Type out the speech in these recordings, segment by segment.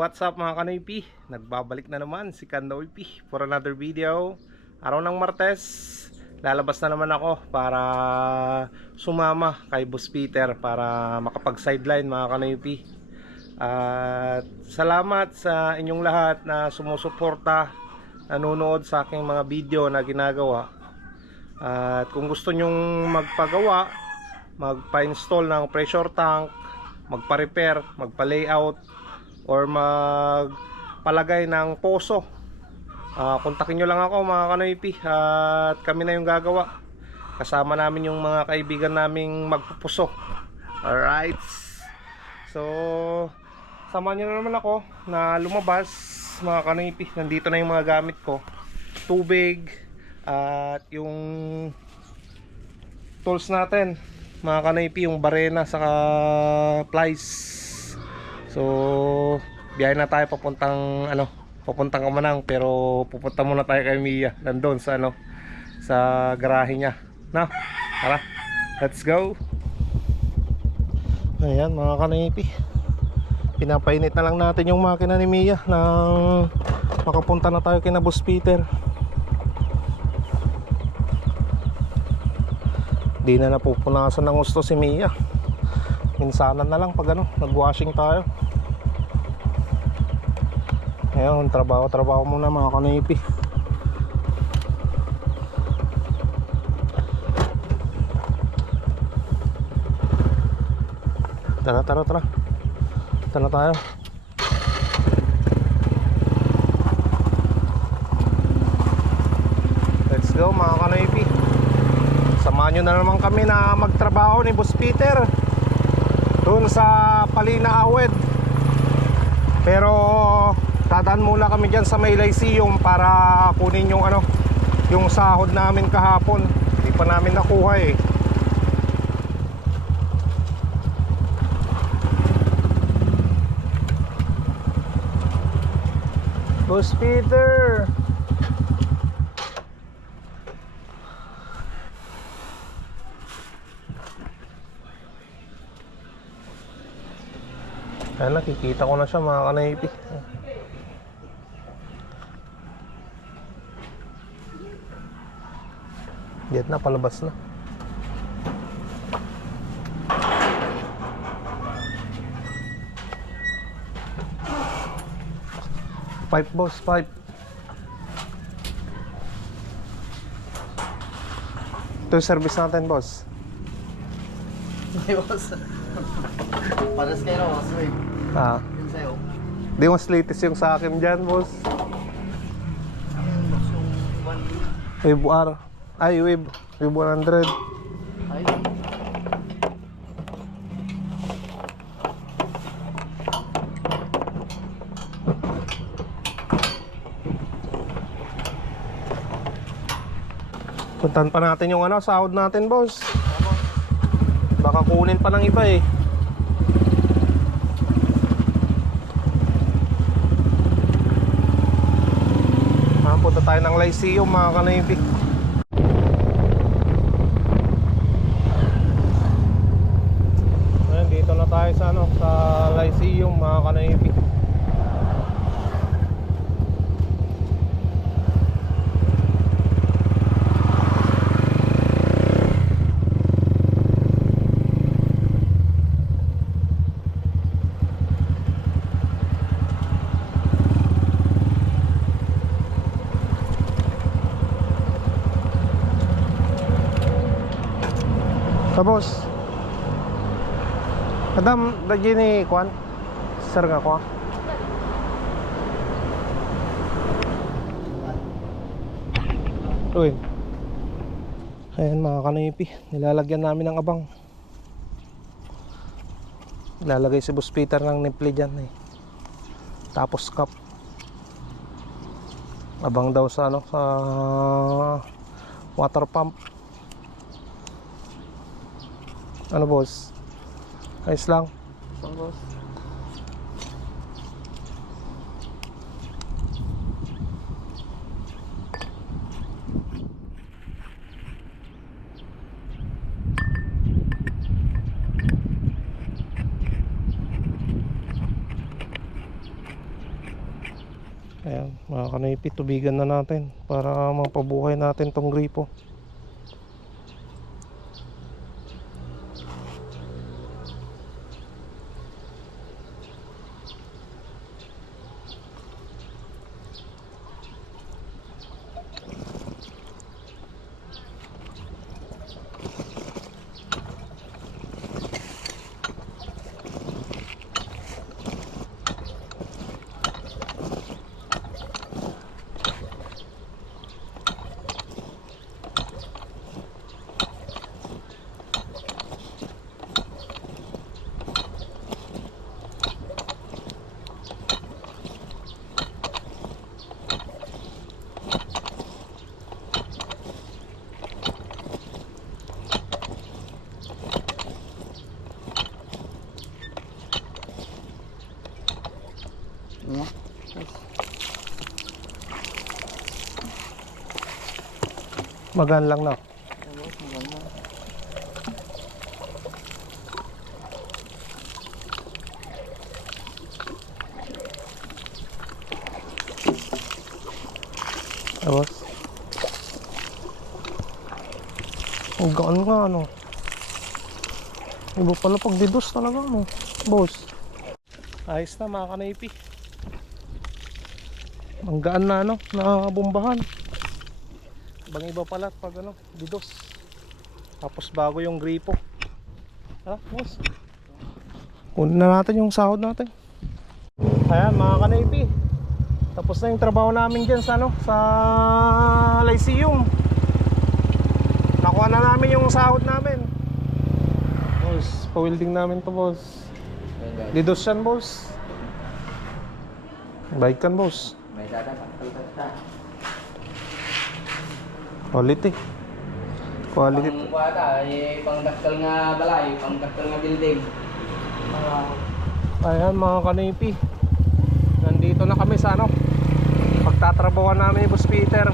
What's up mga Kanoypi? Nagbabalik na naman si Kanoypi for another video. Araw ng Martes, lalabas na naman ako para sumama kay Boss Peter para makapag-sideline mga Kanoypi. At salamat sa inyong lahat na sumusuporta, nanonood sa aking mga video na ginagawa. At kung gusto nyong magpagawa, magpa-install ng pressure tank, magpa-repair, magpa-layout, or magpalagay ng poso, kontakin nyo lang ako mga Kanoypi, at kami na yung gagawa. Kasama namin yung mga kaibigan naming magpupuso. Alright, so samahan nyo na naman ako na lumabas mga Kanoypi. Nandito na yung mga gamit ko, tubig at yung tools natin mga Kanoypi, yung barena saka plies. So, biyahe na tayo papuntang Kamanang, pero pupunta muna tayo kay Mia nandun sa sa garahe niya. Na, tara. Let's go. Ayan mga Kanoypi. Pinapainit na lang natin yung makina ni Mia nang makapunta na tayo kina Boss Peter. Di na napupunasan ng gusto si Mia. Minsanan na lang pag nag-washing tayo. Ngayon, trabaho muna mga Kanoypi. Tara. Tara tayo. Let's go mga Kanoypi. Samahan nyo na naman kami na magtrabaho ni Boss Peter doon sa Palina Awed. Pero dadaan muna kami dyan sa may Lyceum para kunin yung yung sahod namin kahapon. Hindi pa namin nakuha eh. Boss Peter, ayan, nakikita ko na siya mga Kanoypi. Diyan na, palabas na. Pipe boss, pipe. Ito yung service natin boss. Hindi boss. Paras kayo boss, wait. Yun sa'yo. Di mas latest yung sa akin dyan boss. Ayun boss, yung 1. Wave R. Ay, Wave 100. Ay. Puntahan pa natin yung sahod natin boss. Baka kunin pa ng iba eh. Punta tayo ng Lyceum mga Kanoypi. Ayan, dito na tayo sa sa Lyceum mga Kanoypi. Tapos Adam, lagi ni Kwan sir nga ko. Uy. Ayan mga Kanoypi, nilalagyan namin ng abang. Nilalagay si Boss Peter ng nimple dyan eh. Tapos cup. Abang daw sa ano, sa water pump. Ano boss? Ayos lang. Isang boss. Ayan, mga kanipi, tubigan na natin para mapabuhay natin tong gripo. Ano? Magaan lang na. Isang boss, maganda. Tapos ang gaan nga ano. Iba pala pag didos talaga ano, boss. Ayos na mga kanipi. Ang gaan na ano, nakabombahan. Bang iba pala pag ano, didos. Tapos bago yung gripo. Ha, boss? Kunin na natin yung sahod natin. Ayan mga kanipi. Tapos na yung trabaho namin dyan sa ano, sa Lyceum. Nakuha na namin yung sahod namin. Boss, pa-welding namin to boss. Didos yan boss. Baik kan boss. May data. Quality. Quality. Pang kuwata, pang daktal nga balay, pang daktal nga building. Ayan mga kanipi. Nandito na kami sa ano, pagtatrabawan namin ni Boss Peter.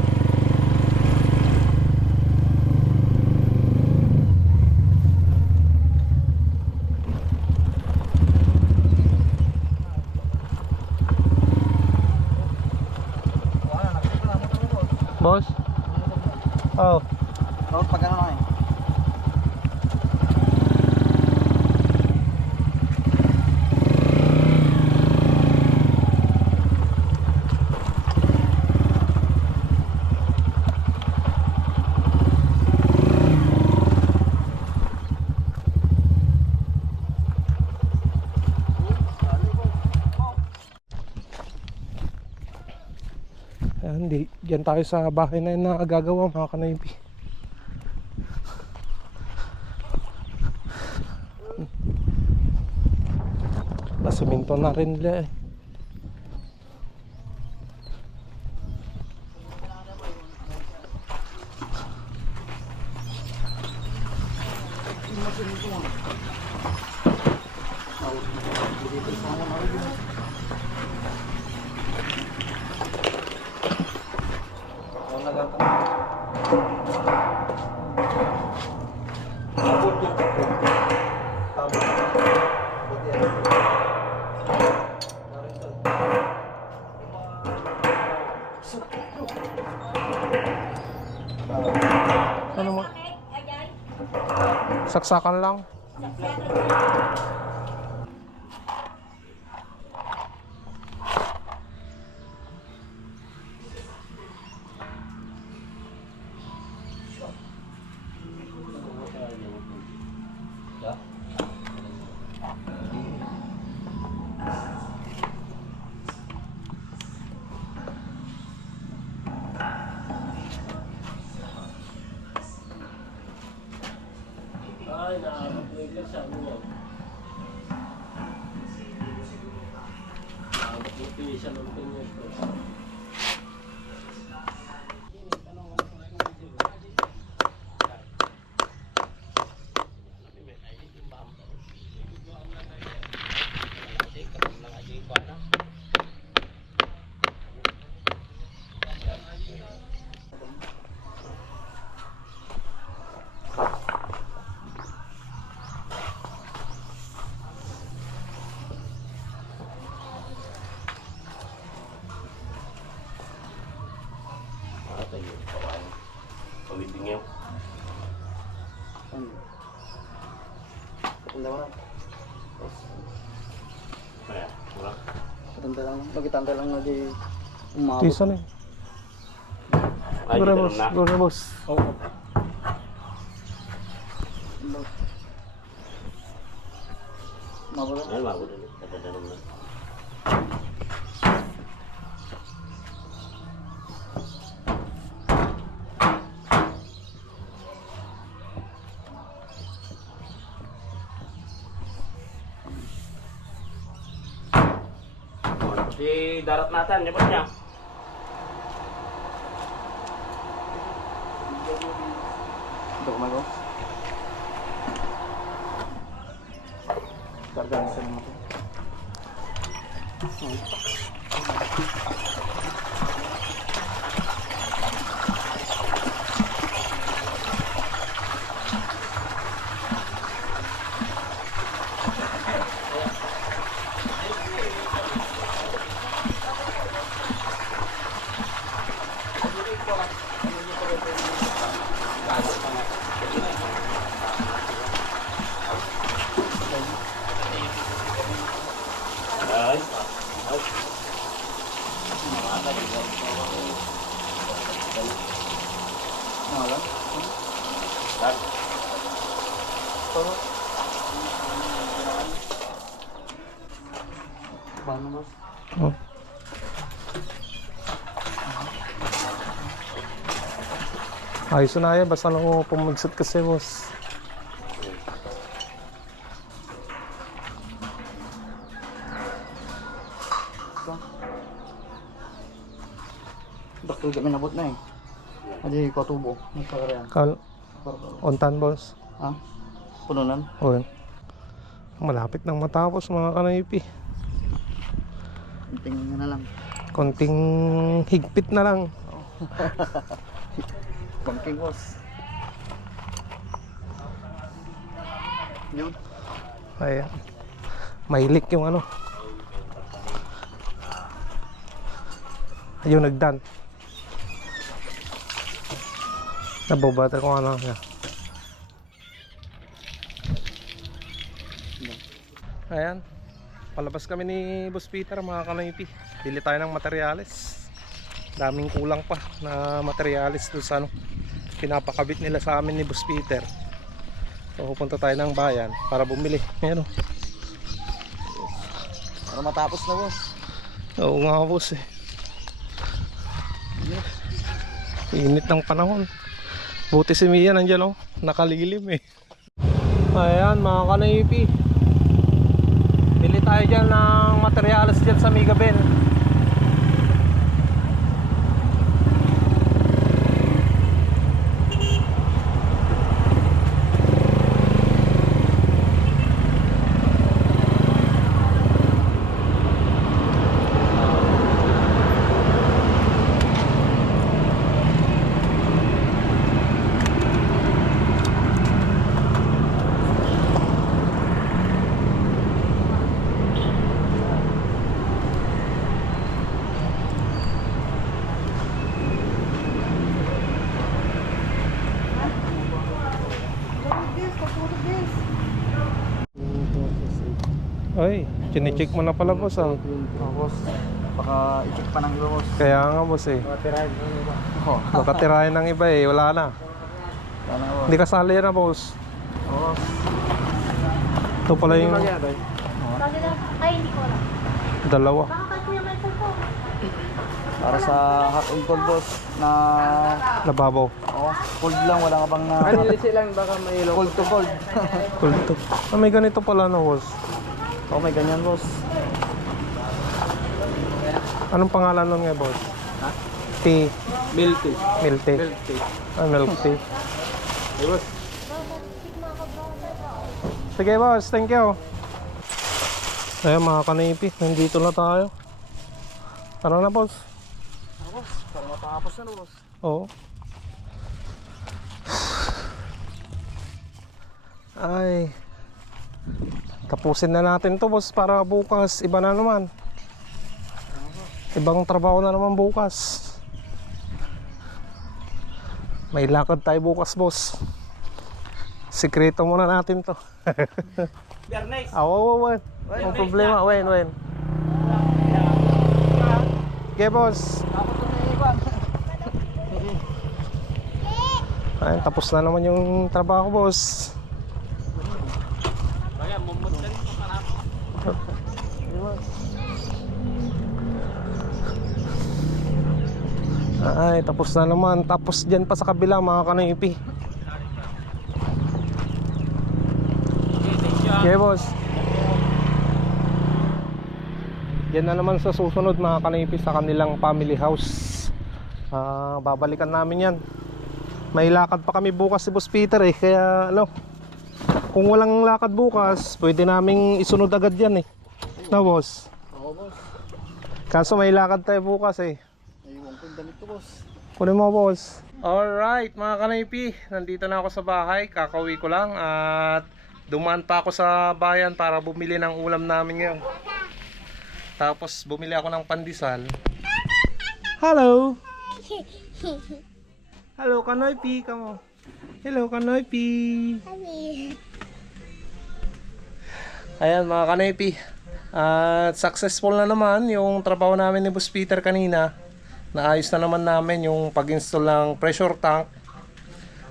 Boss? Oh. Tapos pag ano na eh. Ayan, diyan tayo sa bahay na yun na gagawa mga kanipi. Nasiminto na rin nila eh. Ano mo? Saksakan lang. Ay, nakakapagod lang siya. Patanda mo na. Patanda lang. Pagkitanda lang na di umabot. Tisa na eh. Gura boss, gura boss. Oo. Mabot na. Di darat natin, nyabot niya. Ito kumago. Karga na sa mga ito. Ay. Wala. Dad. Paano boss? Oh. Ayos na yan, basta lang ako pumagsat kasi boss. Dakto kami nabot na eh. Adi ko tubo. Nagkakaroon. Ontan boss. Ha? Pununan. O yun. Malapit nang matapos mga kanaypi. Tingnan na lang. Konting higpit na lang. Pangking boss. Yun. Ayan. Mahilik yung ano. Ayun nagdan. Nabobata ko ano niya. Ayan. Palabas kami ni Boss Peter mga kanaypi. Bili tayo ng materyales. Daming kulang pa na materyales doon sa ano. Pinapakabit nila sa amin ni Boss Peter. So pupunta tayo ng bayan para bumili. Ayan o. Para matapos na boss. Oo nga boss eh. Init ng panahon. Buti si Mia nandyan oh. Nakalilim eh. Ayan mga kanaypi. Bili tayo dyan ng materyales dyan sa Migabel. Ay, chinecheck mo na pala boss ah. Boss. Baka i-check pa ng iba boss. Kaya nga boss eh. Tirahin ng iba. Oo. Baka tirahin ng iba eh, wala na. Wala na boss. Hindi kasali na boss. Oo. Ito pala yung Ay, hindi ko alam. dalawa. Baka kay Kuya Michael po. Para sa hot and cold boss na Lababaw. oo, cold lang, wala ka bang na Kanilisi lang, baka may cold to cold. Kulto. Ah, may ganito pala na boss. Oo, may ganyan boss. Anong pangalan nun nga, boss? Ha? Tea. Milk tea. Milk tea. Milk tea. Ah, milk tea. Hey, boss. Sige, boss. Thank you. Ayan, mga kanipi. Nandito na tayo. Tara na, boss. Boss, para matapos na, boss. Oo. Ay. Tapusin na natin to, boss, para bukas iba na naman. Ibang trabaho na naman bukas. May lakad tayo bukas, boss. Sikreto muna natin to. Biyernes. Wen. Ang problema, Wen. Okay, boss. Tapos na iwan. Ay, tapos na naman yung trabaho, boss. Kaya, mumut ka rin pa. Ay, tapos na naman. Tapos dyan pa sa kabila, mga kanipi. Okay, boss. Yan na naman sa susunod, mga kanipi, sa kanilang family house. Babalikan namin yan. May lakad pa kami bukas si Boss Peter eh. Kaya ano, kung walang lakad bukas, pwede naming isunod agad yan eh. Na, boss? Oo, boss. Kaso may lakad tayo bukas eh. Naiwan ko yung damit ko, boss. Kunin mo, boss. Alright, mga kanipi, nandito na ako sa bahay. Kakauwi ko lang at dumaan pa ako sa bayan para bumili ng ulam namin ngayon. Tapos bumili ako ng pandesal. Hello! Hello, Kanoypi, kamo. Hello, Kanoypi. Ayan, mga Kanoypi. At successful na naman yung trabaho namin ni Boss Peter kanina. Naayos na naman namin yung pag-install ng pressure tank.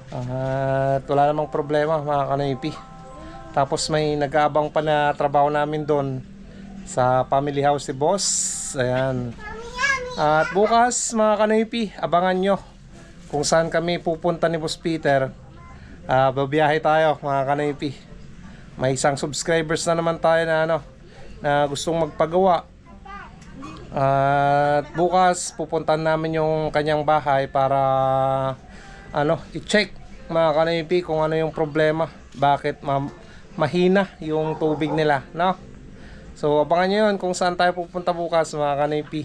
At wala namang problema, mga Kanoypi. Tapos may nag-aabang pa na trabaho namin doon sa family house ni Boss. Ayan. At bukas, mga Kanoypi, abangan nyo kung saan kami pupunta ni Boss Peter. Babiyahe tayo, mga Kanoypi. May isang subscribers na naman tayo na na gustong magpagawa. At bukas pupuntahan namin yung kanyang bahay para i-check, mga Kanoypi, kung ano yung problema. Bakit mahina yung tubig nila, no? So abangan nyo yun kung saan tayo pupunta bukas, mga Kanoypi.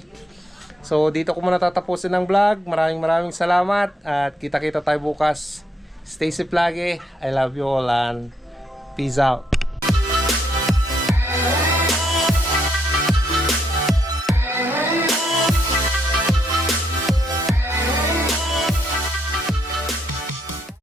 So dito ko muna tatapusin ang vlog. Maraming salamat at kita-kita tayo bukas. Stay safe lagi. I love you all and peace out.